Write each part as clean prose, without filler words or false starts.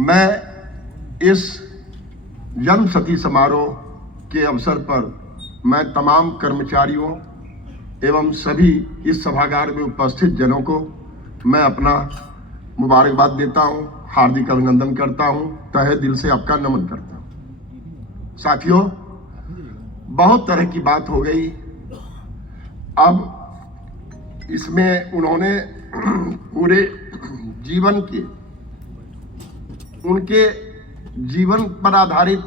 मैं इस जन्म शती समारोह के अवसर पर मैं तमाम कर्मचारियों एवं सभी इस सभागार में उपस्थित जनों को मैं अपना मुबारकबाद देता हूं, हार्दिक अभिनंदन करता हूं, तहे दिल से आपका नमन करता हूं। साथियों, बहुत तरह की बात हो गई। अब इसमें उन्होंने पूरे जीवन के, उनके जीवन पर आधारित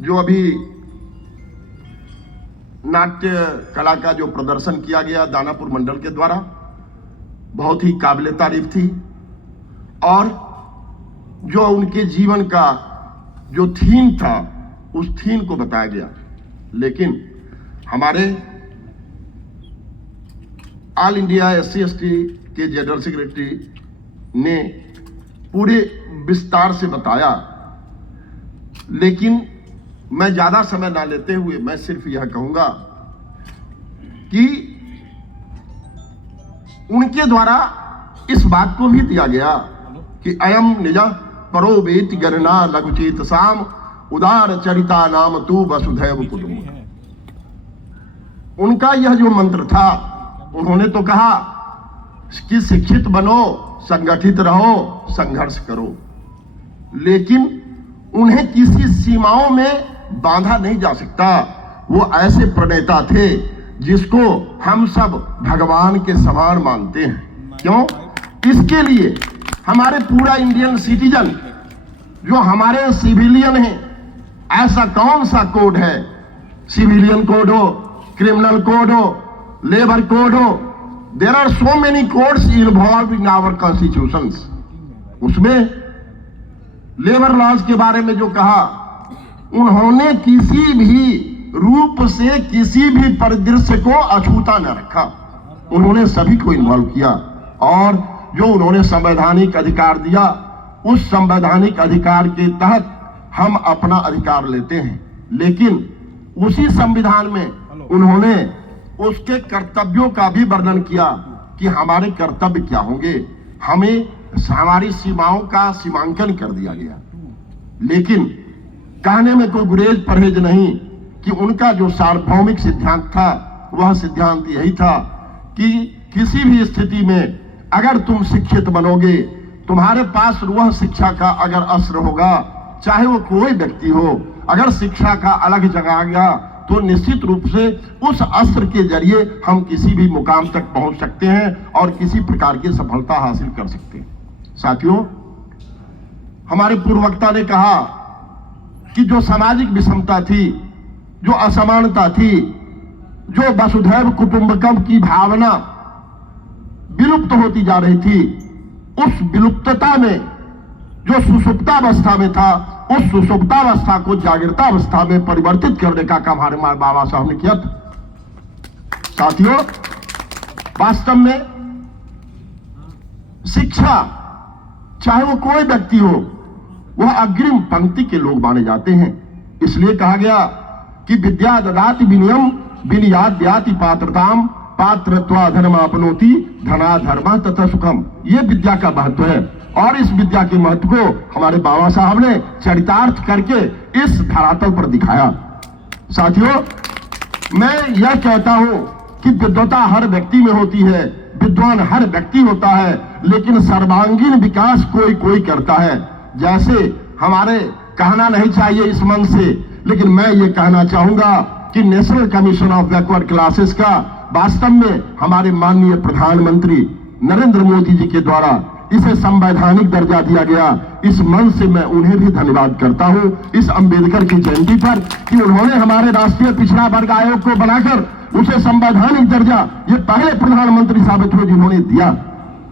जो अभी नाट्य कला का जो प्रदर्शन किया गया दानापुर मंडल के द्वारा, बहुत ही काबिले तारीफ थी। और जो उनके जीवन का जो थीम था, उस थीम को बताया गया। लेकिन हमारे ऑल इंडिया SC/ST के जनरल सेक्रेटरी ने पूरे विस्तार से बताया। लेकिन मैं ज्यादा समय ना लेते हुए मैं सिर्फ यह कहूंगा कि उनके द्वारा इस बात को भी दिया गया कि अयम निज परो वेति गणना लघुचेत साम उदार चरिता नाम तू वसुधैव कुटुंब। उनका यह जो मंत्र था, उन्होंने तो कहा कि शिक्षित बनो, संगठित रहो, संघर्ष करो, लेकिन उन्हें किसी सीमाओं में बांधा नहीं जा सकता। वो ऐसे प्रणेता थे जिसको हम सब भगवान के समान मानते हैं। क्यों? इसके लिए हमारे पूरा इंडियन सिटीजन जो हमारे सिविलियन हैं, ऐसा कौन सा कोड है, सिविलियन कोड हो, क्रिमिनल कोड हो, लेबर कोड हो, there are so many codes involve in our constitutions. उसमें लेबर लॉज के बारे में जो कहा, उन्होंने किसी भी रूप से किसी भी परिदृश्य को अछूता न रखा। उन्होंने सभी को इन्वॉल्व किया और जो उन्होंने संवैधानिक अधिकार दिया, उस संवैधानिक अधिकार के तहत हम अपना अधिकार लेते हैं। लेकिन उसी संविधान में उन्होंने उसके कर्तव्यों का भी वर्णन किया कि हमारे कर्तव्य क्या होंगे। हमें हमारी सीमाओं का सीमांकन कर दिया गया। लेकिन कहने में कोई गुरेज परहेज नहीं कि उनका जो सार्वभौमिक सिद्धांत था, वह सिद्धांत यही था कि किसी भी स्थिति में अगर तुम शिक्षित बनोगे, तुम्हारे पास वह शिक्षा का अगर अस्त्र होगा, चाहे वो कोई व्यक्ति हो, अगर शिक्षा का अलग जगाएगा तो निश्चित रूप से उस अस्त्र के जरिए हम किसी भी मुकाम तक पहुंच सकते हैं और किसी प्रकार की सफलता हासिल कर सकते हैं। साथियों, हमारे पूर्ववक्ता ने कहा कि जो सामाजिक विषमता थी, जो असमानता थी, जो वसुधैव कुटुंबकम की भावना विलुप्त होती जा रही थी, उस विलुप्तता में जो सुषुप्तावस्था में था, उस सुषुप्तावस्था को जागृतावस्था में परिवर्तित करने का काम हमारे बाबा साहब ने किया था। साथियों, वास्तव में शिक्षा, चाहे वो कोई व्यक्ति हो, वह अग्रिम पंक्ति के लोग माने जाते हैं। इसलिए कहा गया कि विद्या ददाति विनयम विनयाद्याति पात्रताम पात्रत्वा धर्मापनोति धना धर्मा तथा सुखम। ये विद्या का महत्व है और इस विद्या के महत्व को हमारे बाबा साहब ने चरितार्थ करके इस धरातल पर दिखाया। साथियों, मैं यह कहता हूं कि विद्वता हर व्यक्ति में होती है, विद्वान हर व्यक्ति होता है, लेकिन सर्वांगीण विकास कोई कोई करता है। जैसे हमारे कहना नहीं चाहिए इस मन से, लेकिन मैं ये कहना चाहूंगा कि national commission of backward classes का वास्तव में हमारे माननीय प्रधानमंत्री नरेंद्र मोदी जी के द्वारा इसे संवैधानिक दर्जा दिया गया। इस मन से मैं उन्हें भी धन्यवाद करता हूं इस अंबेडकर की जयंती पर कि उन्होंने हमारे राष्ट्रीय पिछड़ा वर्ग आयोग को बनाकर उसे संवैधानिक दर्जा ये पहले प्रधानमंत्री साबित हुए जिन्होंने दिया।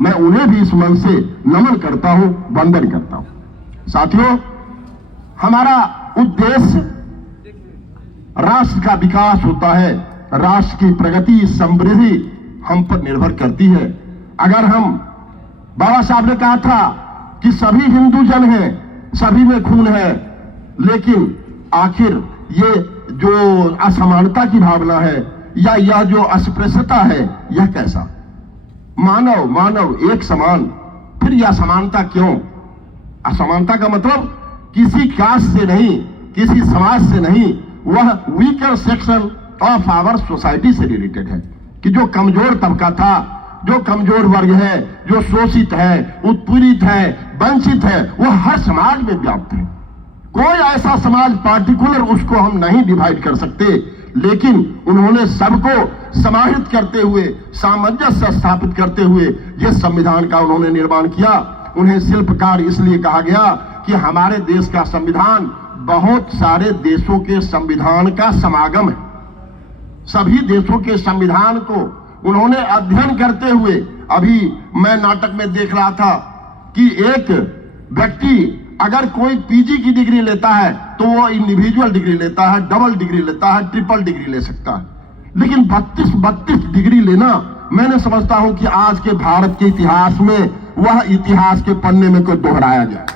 मैं उन्हें भी इस मन से नमन करता हूं, वंदन करता हूं। साथियों, हमारा उद्देश्य राष्ट्र का विकास होता है, राष्ट्र की प्रगति समृद्धि हम पर निर्भर करती है। अगर हम, बाबा साहब ने कहा था कि सभी हिंदू जन हैं, सभी में खून है, लेकिन आखिर ये जो असमानता की भावना है या यह जो अस्पृश्यता है, यह कैसा? मानव मानव एक समान, फिर यह समानता क्यों? असमानता का मतलब किसी कास्ट से नहीं, किसी समाज से नहीं, वह weaker section of our society से रिलेटेड है कि जो कमजोर तबका था, जो कमजोर वर्ग है, जो शोषित है, उत्पीड़ित है, वंचित है, वो हर समाज में व्याप्त है। कोई ऐसा समाज पार्टिकुलर उसको हम नहीं डिवाइड कर सकते, लेकिन उन्होंने सबको समाहित करते हुए, सामंजस्य स्थापित करते हुए ये संविधान का उन्होंने निर्माण किया। उन्हें शिल्पकार इसलिए कहा गया कि हमारे देश का संविधान बहुत सारे देशों के संविधान का समागम है। सभी देशों के संविधान को उन्होंने अध्ययन करते हुए, अभी मैं नाटक में देख रहा था कि एक व्यक्ति अगर कोई पीजी की डिग्री लेता है तो वो इंडिविजुअल डिग्री लेता है, डबल डिग्री लेता है, ट्रिपल डिग्री ले सकता है, लेकिन 32 डिग्री लेना मैंने समझता हूं कि आज के भारत के इतिहास में वह इतिहास के पन्ने में कोई दोहराया जाए।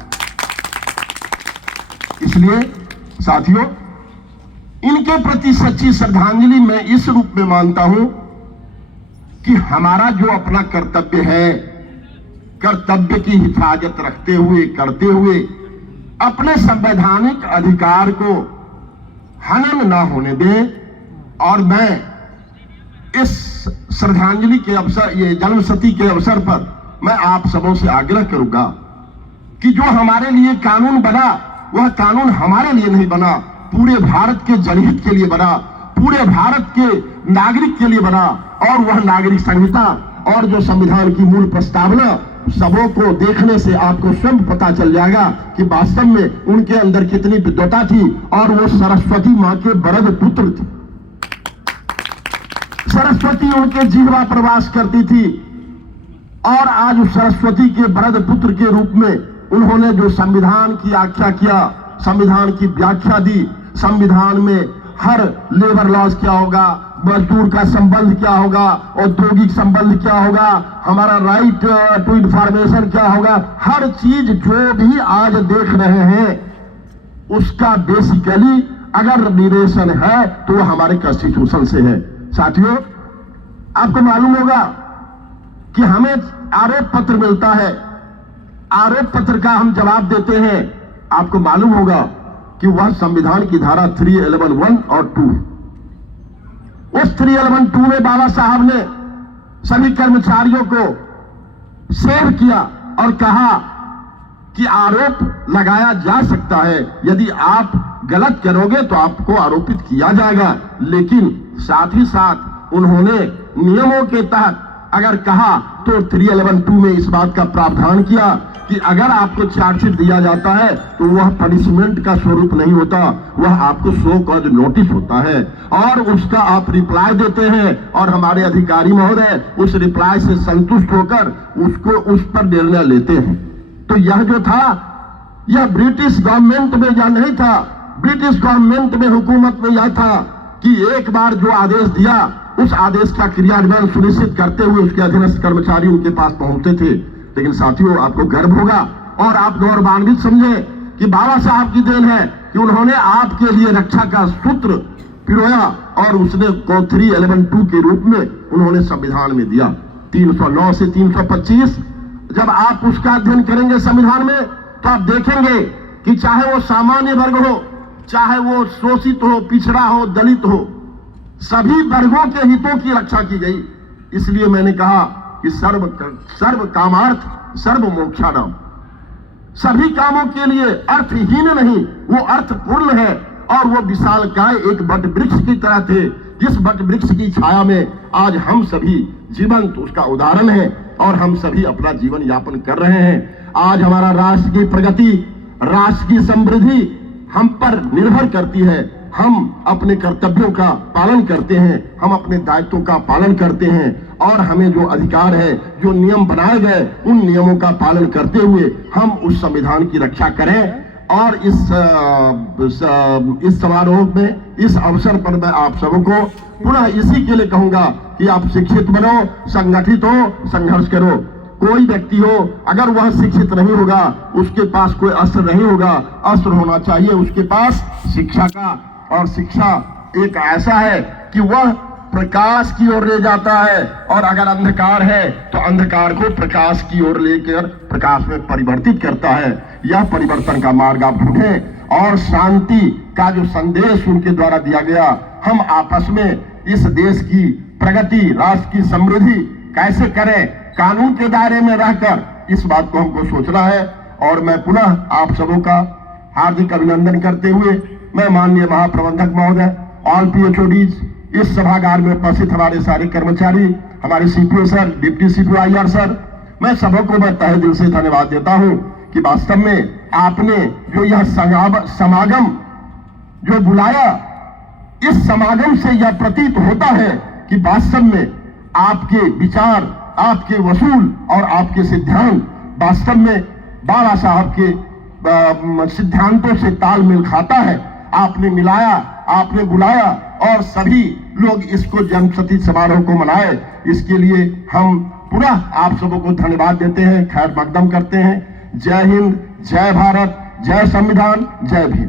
इसलिए साथियों, इनके प्रति सच्ची श्रद्धांजलि मैं इस रूप में मानता हूं कि हमारा जो अपना कर्तव्य है, कर्तव्य की हिफाजत रखते हुए, करते हुए अपने संवैधानिक अधिकार को हनन ना होने दें। और मैं इस श्रद्धांजलि के अवसर, ये जन्मशती के अवसर पर मैं आप सबों से आग्रह करूंगा कि जो हमारे लिए कानून बना, वह कानून हमारे लिए नहीं बना, पूरे भारत के जनहित के लिए बना, पूरे भारत के नागरिक के लिए बना। और वह नागरिक संहिता और जो संविधान की मूल प्रस्तावना, सबों को देखने से आपको स्वयं पता चल जाएगा कि वास्तव में उनके अंदर कितनी विद्वता थी। और वो सरस्वती मां के वरद पुत्र थे। सरस्वती उनके जिह्वा प्रवास करती थी और आज उस सरस्वती के वरद पुत्र के रूप में उन्होंने जो संविधान की आख्या किया, संविधान की व्याख्या दी, संविधान में हर लेबर लॉज क्या होगा, मजदूर का संबंध क्या होगा, औद्योगिक संबंध क्या होगा, हमारा राइट टू इंफॉर्मेशन क्या होगा, हर चीज जो भी आज देख रहे हैं उसका बेसिकली अगर निवेशन है तो वो हमारे कॉन्स्टिट्यूशन से है। साथियों, आपको मालूम होगा कि हमें आरोप पत्र मिलता है, आरोप पत्र का हम जवाब देते हैं। आपको मालूम होगा कि वह संविधान की धारा 311(1) और 2, उस 311(2) में बाबा साहब ने सभी कर्मचारियों को सेव किया और कहा कि आरोप लगाया जा सकता है, यदि आप गलत करोगे तो आपको आरोपित किया जाएगा। लेकिन साथ ही साथ उन्होंने नियमों के तहत अगर कहा तो 311(2) में इस बात का प्रावधान किया कि अगर आपको चार्जशीट दिया जाता है तो वह पनिशमेंट का स्वरूप नहीं होता, वह आपको शो कॉज नोटिस होता है और उसका आप रिप्लाई देते हैं और हमारे अधिकारी महोदय उस रिप्लाई से संतुष्ट होकर उसको उस पर निर्णय लेते हैं। तो यह जो था, यह ब्रिटिश गवर्नमेंट में यह नहीं था। ब्रिटिश गवर्नमेंट में, हुकूमत में यह था कि एक बार जो आदेश दिया उस आदेश का क्रियान्वयन सुनिश्चित करते हुए उसके अधीनस्थ कर्मचारी उनके पास पहुंचते थे। लेकिन साथियों, आपको गर्व होगा और आप गौरवान्वित समझे कि बाबा साहब की देन है कि उन्होंने आपके लिए रक्षा का सूत्र पिरोया और उसने 311(2) के रूप में उन्होंने संविधान में दिया। 309 से 325 जब आप उसका अध्ययन करेंगे संविधान में तो आप देखेंगे कि चाहे वो सामान्य वर्ग हो, चाहे वो शोषित हो, पिछड़ा हो, दलित हो, सभी वर्गों के हितों की रक्षा की गई। इसलिए मैंने कहा कि सर्व कामार्थ सर्व मोक्षाणाम, सभी कामों के लिए अर्थहीन नहीं, वो अर्थपूर्ण है। और वो विशालकाय एक वट वृक्ष की तरह थे, जिस वट वृक्ष की छाया में आज हम सभी जीवंत उसका उदाहरण है और हम सभी अपना जीवन यापन कर रहे हैं। आज हमारा राष्ट्र की प्रगति, राष्ट्र की समृद्धि हम पर निर्भर करती है। हम अपने कर्तव्यों का पालन करते हैं, हम अपने दायित्वों का पालन करते हैं और हमें जो अधिकार है, जो नियम बनाए गए, उन नियमों का पालन करते हुए हम उस संविधान की रक्षा करें। और इस समारोह में, इस अवसर पर मैं आप सबको पुनः इसी के लिए कहूंगा कि आप शिक्षित बनो, संगठित हो, संघर्ष करो। कोई व्यक्ति हो, अगर वह शिक्षित नहीं होगा, उसके पास कोई अस्त्र नहीं होगा। अस्त्र होना चाहिए उसके पास शिक्षा का, और शिक्षा एक ऐसा है कि वह प्रकाश की ओर ले जाता है और अगर अंधकार है तो अंधकार को प्रकाश की ओर लेकर प्रकाश में परिवर्तित करता है। यह परिवर्तन का मार्ग आप ढूंढें और शांति का जो संदेश उनके द्वारा दिया गया, हम आपस में इस देश की प्रगति, राष्ट्र की समृद्धि कैसे करें, कानून के दायरे में रहकर, इस बात को हमको सोचना है। और मैं पुनः आप सबों का हार्दिक अभिनंदन करते हुए मैं माननीय महाप्रबंधक महोदय, ऑल PHODs, इस सभागार में उपस्थित हमारे सारे कर्मचारी, हमारे CPO sir, deputy CPO IR sir, मैं सबको मैं तहे दिल से धन्यवाद देता हूं कि वास्तव में आपने जो यह समागम जो बुलाया, इस समागम से यह प्रतीत होता है कि वास्तव में आपके विचार, आपके वसूल और आपके सिद्धांत वास्तव में बाबा साहब के सिद्धांतों से तालमेल खाता है। आपने मिलाया, आपने बुलाया और सभी लोग इसको जन्मशती समारोह को मनाए। इसके लिए हम पुनः आप सबों को धन्यवाद देते हैं, खैर मकदम करते हैं। जय हिंद, जय भारत, जय संविधान, जय भीम।